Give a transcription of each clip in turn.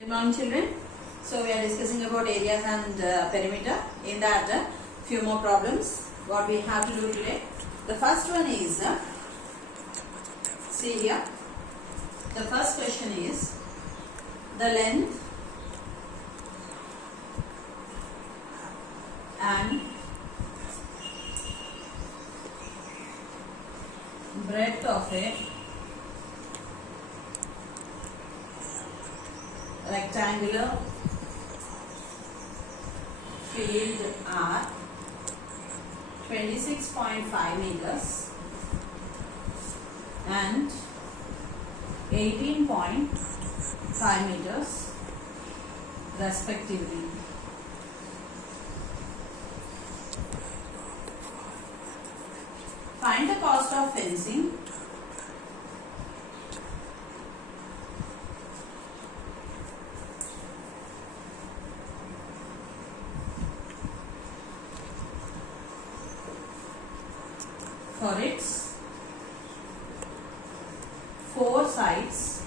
Good morning, children. So we are discussing about areas and perimeter. In that, few more problems. What we have to do today. The first one is, see here. The first question is the length and breadth of a rectangular field are 26.5 meters and 18.5 meters respectively. Find the cost of fencing for its 4 sides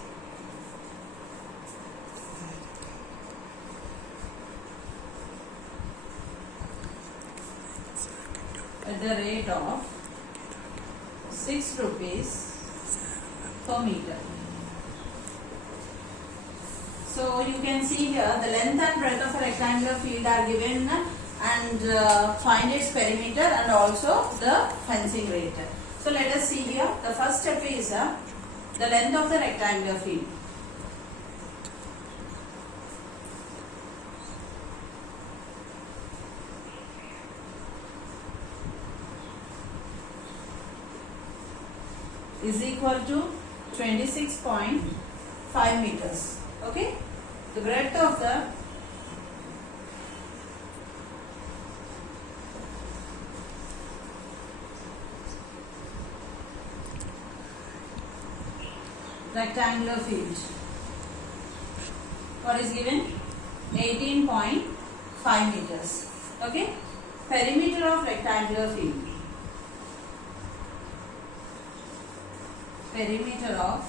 at the rate of 6 rupees per meter. So you can see here the length and breadth of a rectangular field are given and find its perimeter and also the fencing rate. So let us see here. The first step is the length of the rectangular field. Is equal to 26.5 meters. Okay. The breadth of the rectangular field. What is given? 18.5 meters. Okay. Perimeter of rectangular field. Perimeter of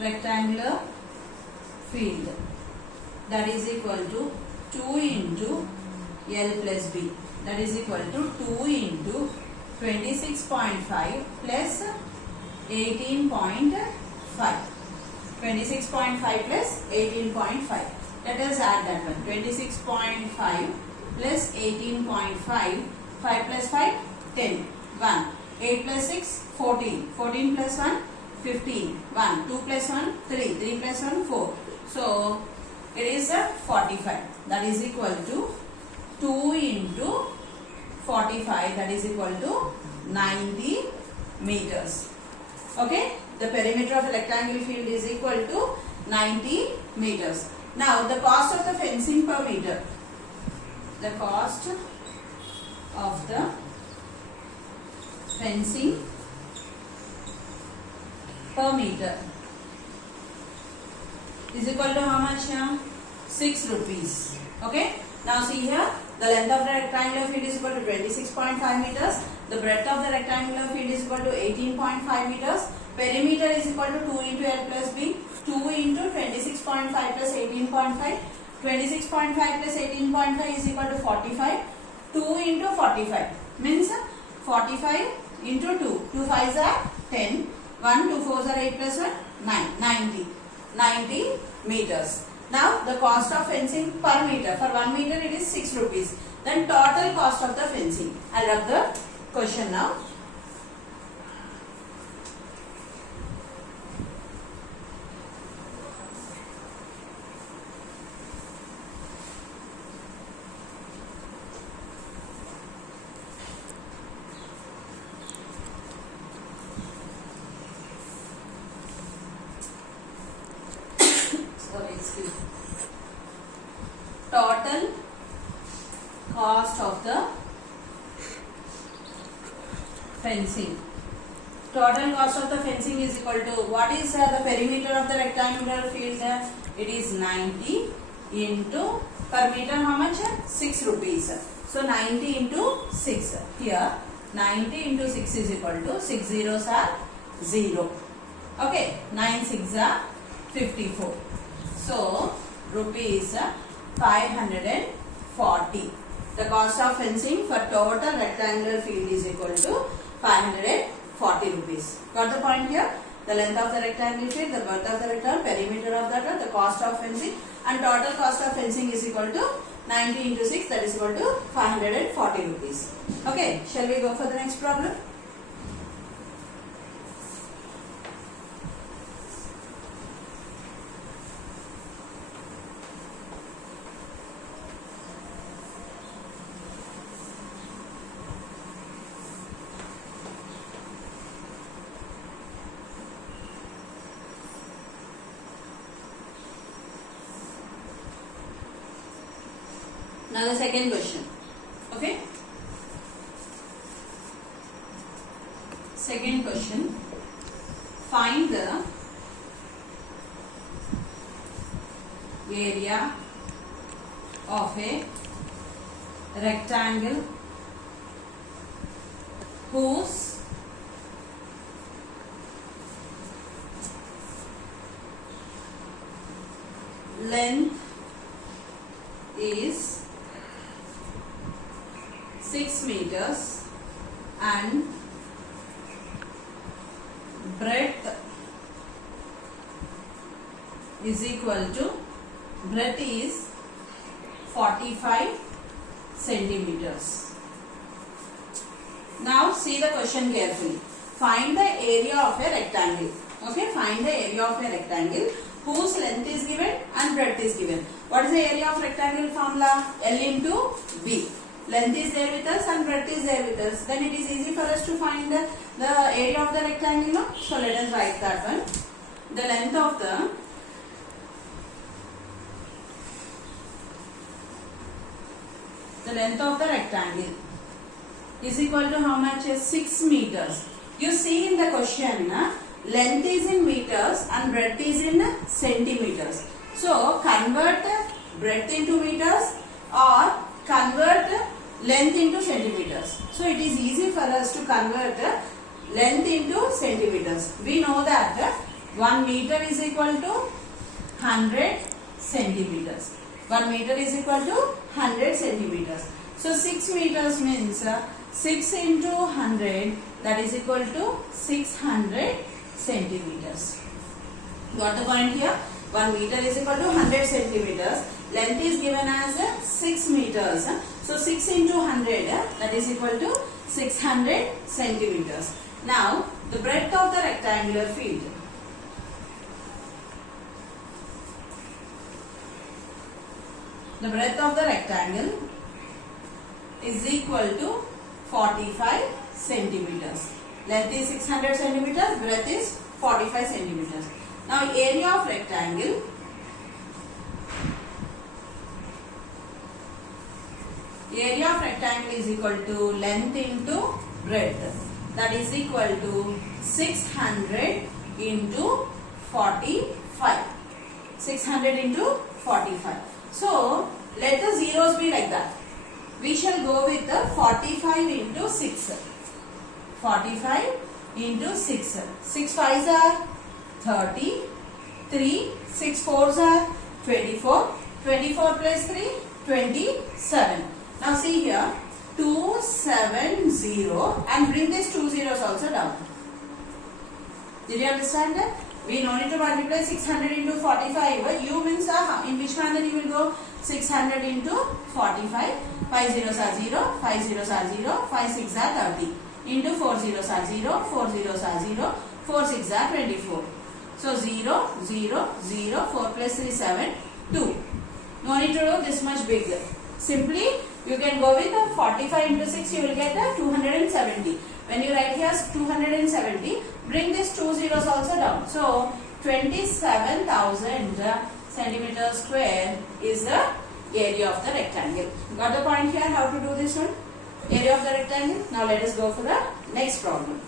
rectangular field, that is equal to 2 into L plus B, that is equal to 2 into 26.5 plus 18.5. 26.5 plus 18.5. Let us add that one. 26.5 plus 18.5. 5 plus 5, 10. 1. 8 plus 6, 14. 14 plus 1, 15. 1. 2 plus 1, 3. 3 plus 1, 4. So, it is 45. That is equal to 2 into 45. That is equal to 90 meters. Okay. The perimeter of the rectangular field is equal to 90 meters. Now, the cost of the fencing per meter. The cost of the fencing per meter is equal to how much here? 6 rupees. Okay. Now see here, the length of the rectangular field is equal to 26.5 meters. The breadth of the rectangular field is equal to 18.5 meters. Perimeter is equal to 2 into L plus B. 2 into 26.5 plus 18.5. 26.5 plus 18.5 is equal to 45. 2 into 45 means 45 into 2. 2 5s are 10. 1, 2 4s are 8 plus 1, 9. 90 meters. Now the cost of fencing per meter. For 1 meter it is 6 rupees. Then total cost of the fencing. I'll rub the question now. Total cost of the fencing. Total cost of the fencing is equal to, what is the perimeter of the rectangular field? It is 90 into, per meter how much? 6 rupees. So 90 into 6. Here 90 into 6 is equal to 6 zeros are 0. Okay, 9 6 are 54. So rupees 540. The cost of fencing for total rectangular field is equal to 540 rupees. Got the point here? The length of the rectangular field, the breadth of the rectangle, perimeter of the rectangle, the cost of fencing, and total cost of fencing is equal to 90 into 6, that is equal to 540 rupees. Okay, shall we go for the next problem? Now the second question. Okay. Second question. Find the area of a rectangle whose length is 6 meters and breadth is equal to, breadth is 45 centimeters. Now see the question carefully. Find the area of a rectangle. Okay, find the area of a rectangle whose length is given and breadth is given. What is the area of rectangle formula? L into B. Length is there with us and breadth is there with us. Then it is easy for us to find the area of the rectangle. No? So let us write that one. The length of the rectangle is equal to how much? 6 meters. You see in the question, length is in meters and breadth is in centimeters. So convert breadth into meters or convert length into centimeters. So it is easy for us to convert length into centimeters. We know that 1 meter is equal to 100 centimeters. 1 meter is equal to 100 centimeters. So 6 meters means 6 into 100, that is equal to 600 centimeters. Got the point here? 1 meter is equal to 100 centimeters. Length is given as 6 meters. So 6 into 100, that is equal to 600 centimeters. Now the breadth of the rectangular field. The breadth of the rectangle is equal to 45 centimeters. Length is 600 centimeters, breadth is 45 centimeters. Now area of rectangle. Area of rectangle is equal to length into breadth. That is equal to 600 into 45. 600 into 45. So let the zeros be like that. We shall go with the 45 into 6. 45 into 6. 6 5s are 30. 3. 6 4s are 24. 24 plus 3, 27. Now see here, 270 and bring these 2 zeros also down. Did you understand that? We no need to multiply 600 into 45. U means in which manner you will go? 600 into 45. 5 zeros are 0, 5 zeros are 0, 5 6 are 30. Into 4 zeros are 0, 4 zeros are 0, 4 6 are 24. So 0, 0, 0, 4 plus 3 7, 2. No need to do this much bigger. Simply you can go with 45 into 6, you will get 270. When you write here 270, bring these 2 zeros also down. So 27,000 centimeters square is the area of the rectangle. Got the point here how to do this one? Area of the rectangle. Now let us go for the next problem.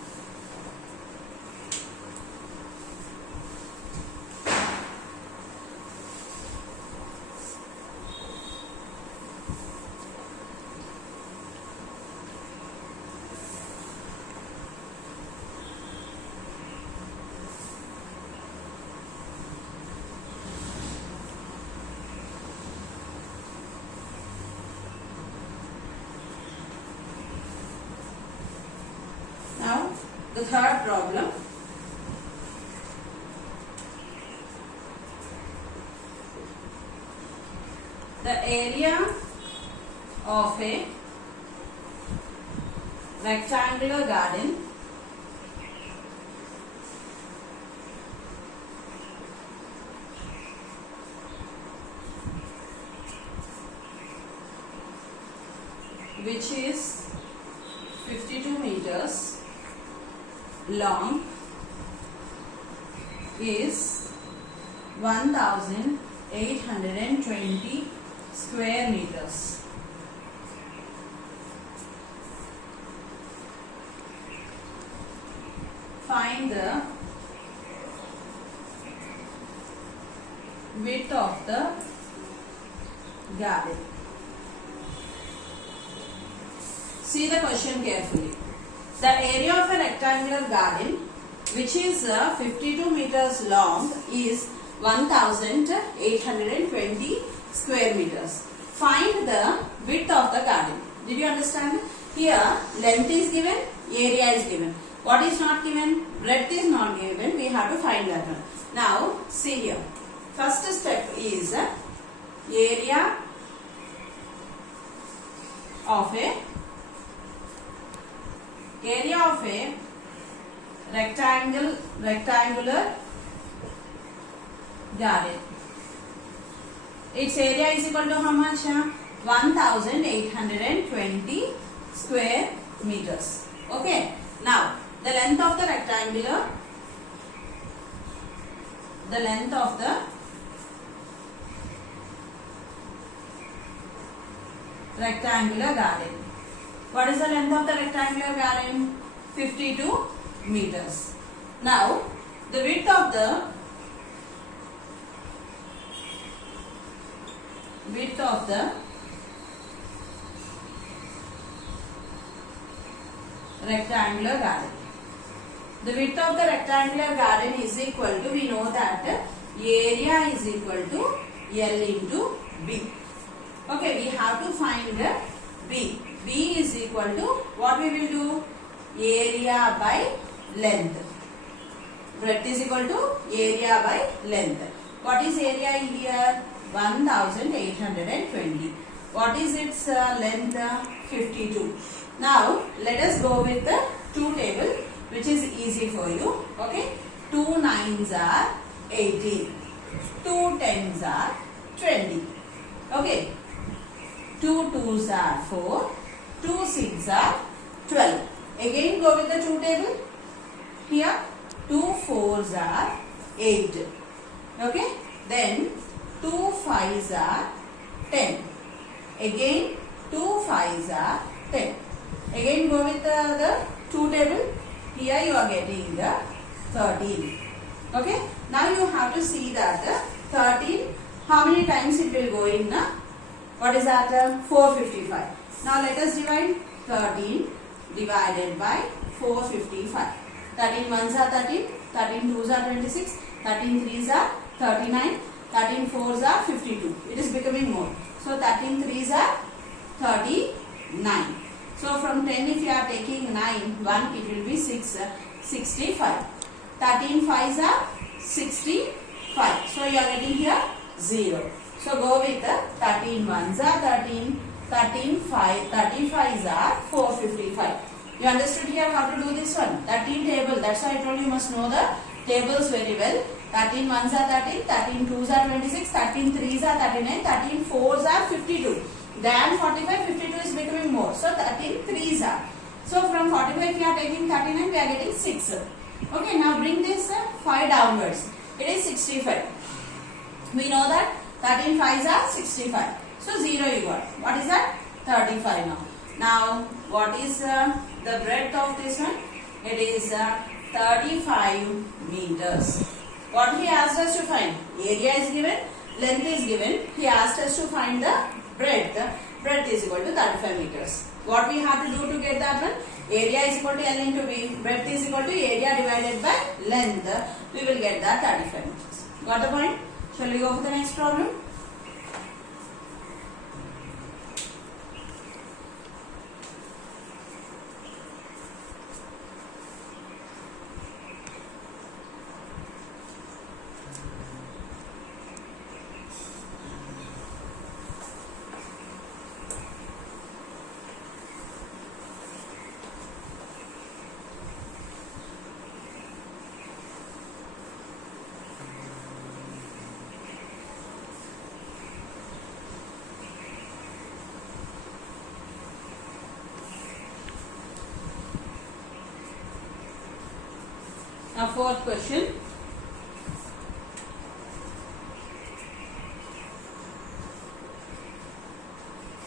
third problem. The area of a rectangular garden which is 52 meters long is 1820 square meters. Find the width of the garden. See the question carefully. The area of a rectangular garden which is 52 meters long is 1820 square meters. Find the width of the garden. Did you understand? Here length is given, area is given. What is not given? Breadth is not given. We have to find that one. Now see here. First step is area of a rectangular garden. Its area is equal to how much? 1820 square meters. Okay. Now the length of the rectangular garden. What is the length of the rectangular garden? 52 meters. Now the width of the rectangular garden. The width of the rectangular garden is equal to, we know that area is equal to L into B. Okay, we have to find B. B is equal to, what we will do? Area by length. Breadth is equal to area by length. What is area here? 1820. What is its length? 52. Now let us go with the 2 table, which is easy for you. Okay, 2 9s are 18, 2 10s are 20. Okay, 2 2s are 4, 2 6s are 12. Again go with the 2 table. Here 2 4s are 8. Okay, then 2 5s are 10. Again 2 5s are 10. Again go with the 2 table. Here you are getting the 13. Okay. Now you have to see that the 13, how many times it will go in? What is that? 455. Now let us divide 13 divided by 455. 13 1s are 13, 13 2s are 26, 13 3s are 39, 13 4s are 52. It is becoming more. So 13 3s are 39. So from 10 if you are taking 9, 1 it will be 6, 65. 13 5s are 65. So you are getting here 0. So go with the 13 1s are 13, 13 5s are 455. You understood here how to do this one? 13 table. That's why I told you must know the tables very well. 13 1s are 13, 13 2s are 26, 13 3s are 39, 13 4s are 52. Then 45, 52 is becoming more. So 13 3s are. So from 45 we are taking 39, we are getting 6. Okay, now bring this 5 downwards. It is 65. We know that 13 5s are 65. So 0 you got. What is that? 35 now. Now what is the breadth of this one? It is 35 meters. What he asked us to find? Area is given, length is given. He asked us to find the breadth. Breadth is equal to 35 meters. What we have to do to get that one? Area is equal to L into B. Breadth is equal to area divided by length. We will get that 35 meters. Got the point? Shall we go for the next problem? Now fourth question.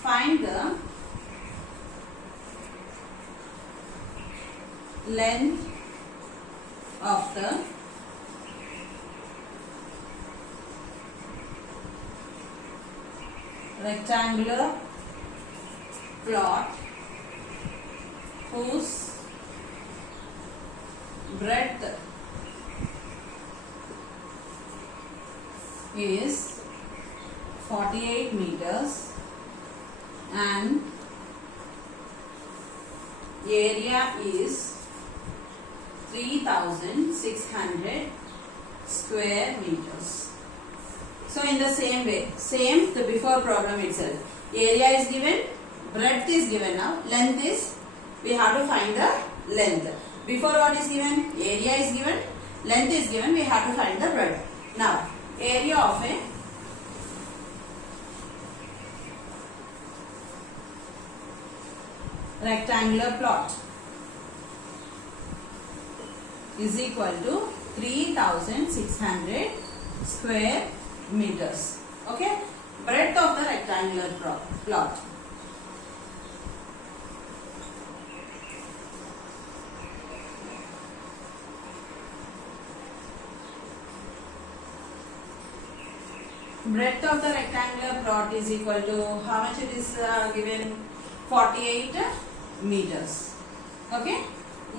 Find the length of the rectangular plot whose breadth is 48 meters and area is 3600 square meters. So in the same way, same the before problem itself. Area is given, breadth is given now, length is, we have to find the length. Before what is given? Area is given, length is given, we have to find the breadth. Now, area of a rectangular plot is equal to 3600 square meters. Okay, breadth of the rectangular plot. Breadth of the rectangular plot is equal to how much it is given? 48 meters. Okay.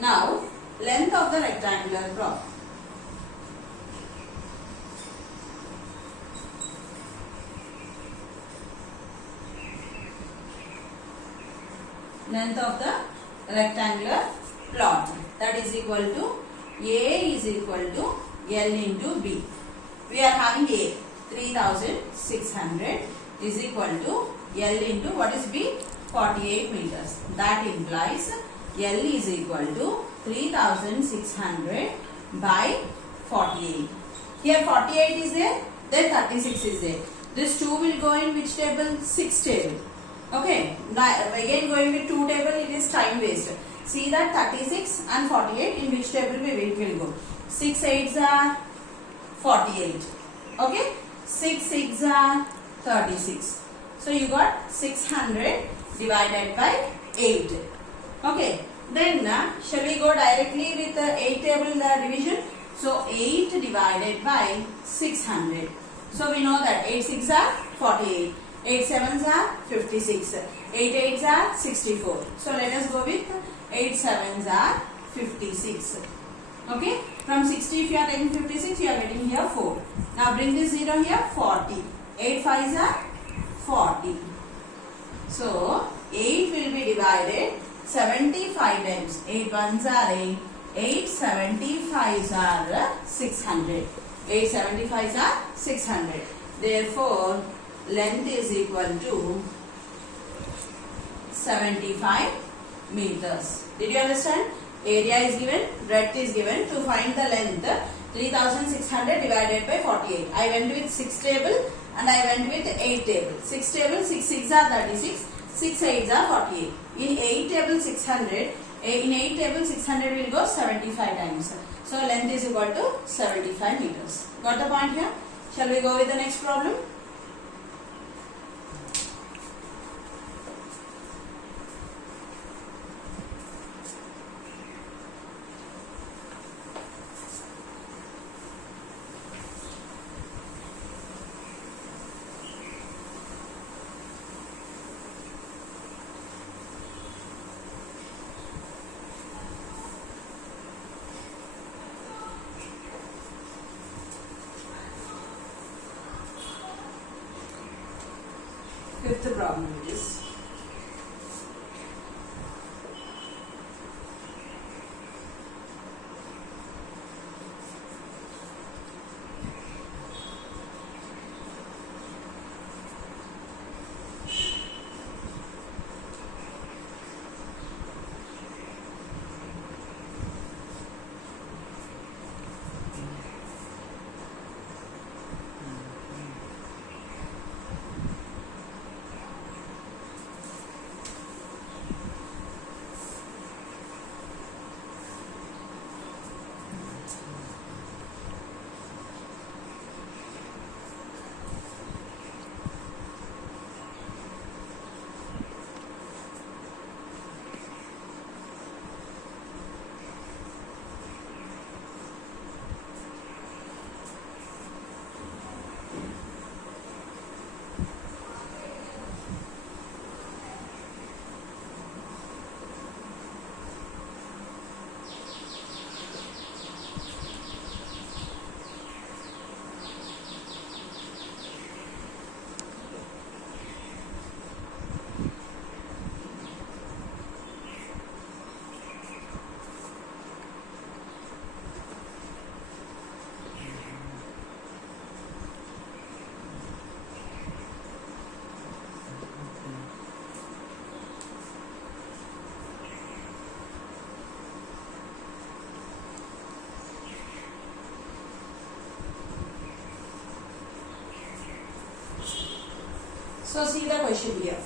Now length of the rectangular plot. Length of the rectangular plot, that is equal to A is equal to L into B. We are having A 3600 is equal to L into what is B? 48 meters. That implies L is equal to 3600 by 48. Here 48 is there, then 36 is there. This 2 will go in which table? 6 table. Okay. Now again going with 2 table, it is time waste. See that 36 and 48 in which table we will go. 6 8s are 48. Okay. 6 6s are 36. So you got 600 divided by 8. Okay. Then shall we go directly with the 8 table division? So 8 divided by 600. So we know that 8 6 are 48. 8 7s are 56. 8 8s are 64. So let us go with 8 7s are 56. Okay. From 60 if you are taking 56, you are getting here 4. Now bring this 0 here, 40. 8 5s are 40. So 8 will be divided 75 times. 8 1s are 8. 8 75s are 600. 8 75s are 600. Therefore, length is equal to 75 meters. Did you understand? Area is given, breadth is given. To find the length, 3600 divided by 48. I went with 6 table and I went with 8 table. 6 table, 6 6 are 36. 6 8s are 48. In 8 table 600, in 8 table 600 will go 75 times. So length is equal to 75 meters. Got the point here? Shall we go with the next problem? Fifth problem is So see the question here.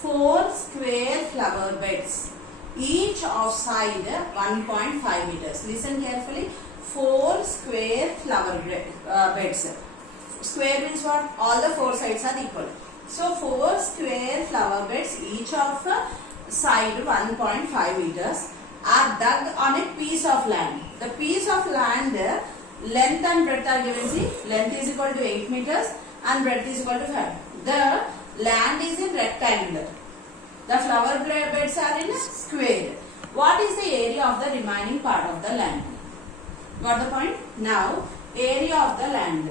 4 square flower beds, each of side 1.5 meters. Listen carefully. 4 square flower beds. Square means what? All the 4 sides are equal. So 4 square flower beds, each of side 1.5 meters, are dug on a piece of land. The piece of land, length and breadth are given. See, length is equal to 8 meters and breadth is equal to 5. The land is in rectangular. The flower beds are in square. What is the area of the remaining part of the land? Got the point? Now, area of the land.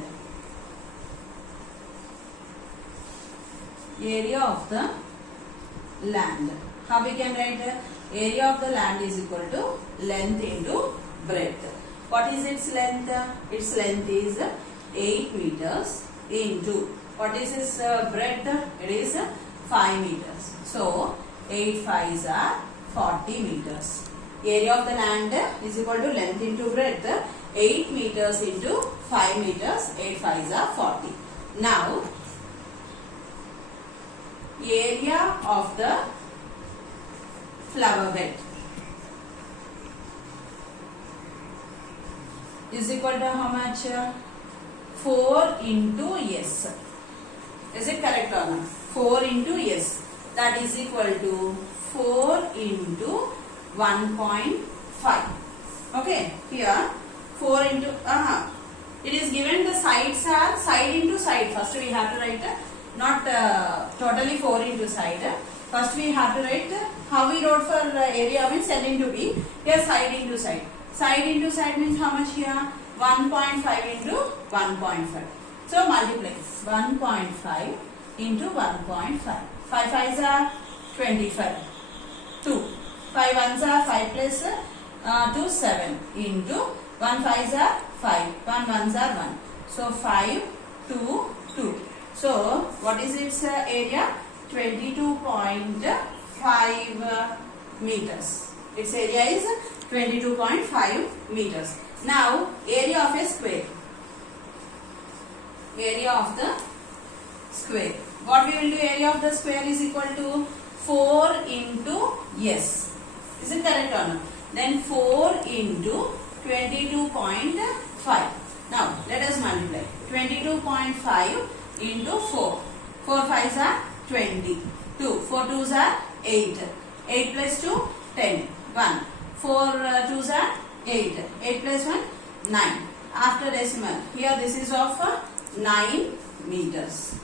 Area of the land. How we can write? Area of the land is equal to length into breadth. What is its length? Its length is 8 meters into, what is its breadth? It is 5 meters. So 8 5s are 40 meters. Area of the land is equal to length into breadth. 8 meters into 5 meters. 8 5s are 40. Now, area of the flower bed is equal to how much? 4 into S. Is it correct or not? 4 into S. That is equal to 4 into 1.5. Okay. Here 4 into, it is given the sides are side into side. First we have to write, not totally 4 into side. First we have to write, how we wrote for area means L into B. Here side into side. Side into side means how much here? 1.5 into 1.5. So multiply 1.5 into 1.5. 5 5s are 25. 2. 5 1s are 5 plus 2 7 into 1 5s are 5. 1 1s are 1. So 5 2 2. So what is its area? 22.5 meters. Its area is 22.5 meters. Now, area of a square. Area of the square. What we will do? Area of the square is equal to 4 into S. Is it correct or not? Then 4 into 22.5. Now, let us multiply. 22.5 into 4. 4 5s are 20. 2. 4 2s are 8. 8 plus 2, 10. 1. 4 2s are 8. 8 plus 1, 9. After decimal, here this is of 9 meters.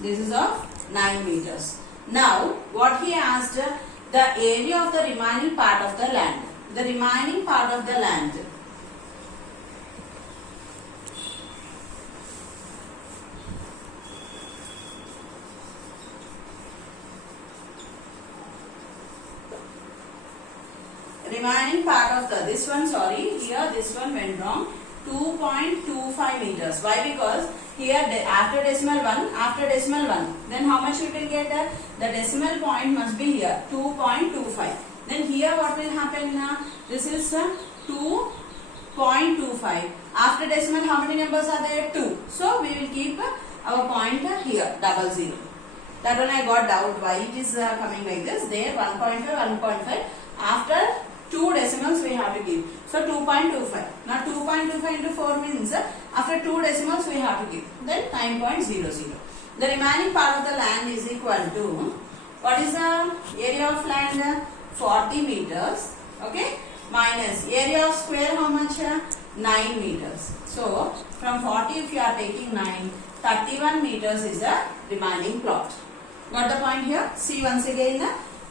This is of 9 meters. Now, what he asked, the area of the remaining part of the land. The remaining part of the land. Remaining part of the, this one, sorry, here this one went wrong. 2.25 meters. Why? Because here after decimal 1, then how much we will get? The decimal point must be here 2.25. Then here what will happen now? This is 2.25. After decimal how many numbers are there? 2. So we will keep our point here 00. That one I got doubt why it is coming like this. There 1.5. After 2 decimals we have to give. So 2.25. Now 2.25 into 4 means after 2 decimals we have to give. Then 9.00. The remaining part of the land is equal to, what is the area of land? 40 meters. Okay. Minus area of square how much? 9 meters. So from 40 if you are taking 9, 31 meters is the remaining plot. Got the point here? See once again.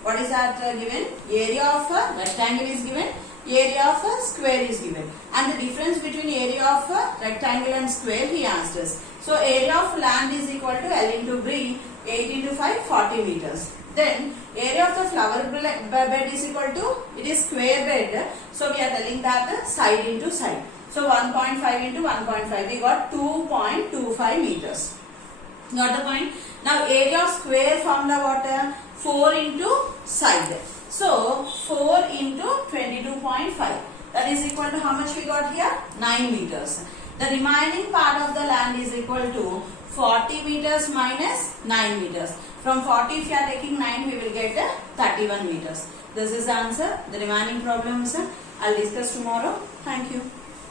What is that given? Area of a rectangle is given. Area of a square is given. And the difference between area of a rectangle and square he asked us. So area of land is equal to L into B. 8 into 5, 40 meters. Then area of the flower bed is equal to, it is square bed. So we are telling that side into side. So 1.5 into 1.5, we got 2.25 meters. Got the point? Now area of square formula what? 4 into side. So 4 into 22.5. That is equal to how much we got here? 9 meters. The remaining part of the land is equal to 40 meters minus 9 meters. From 40 if you are taking 9 we will get 31 meters. This is the answer. The remaining problems I'll discuss tomorrow. Thank you.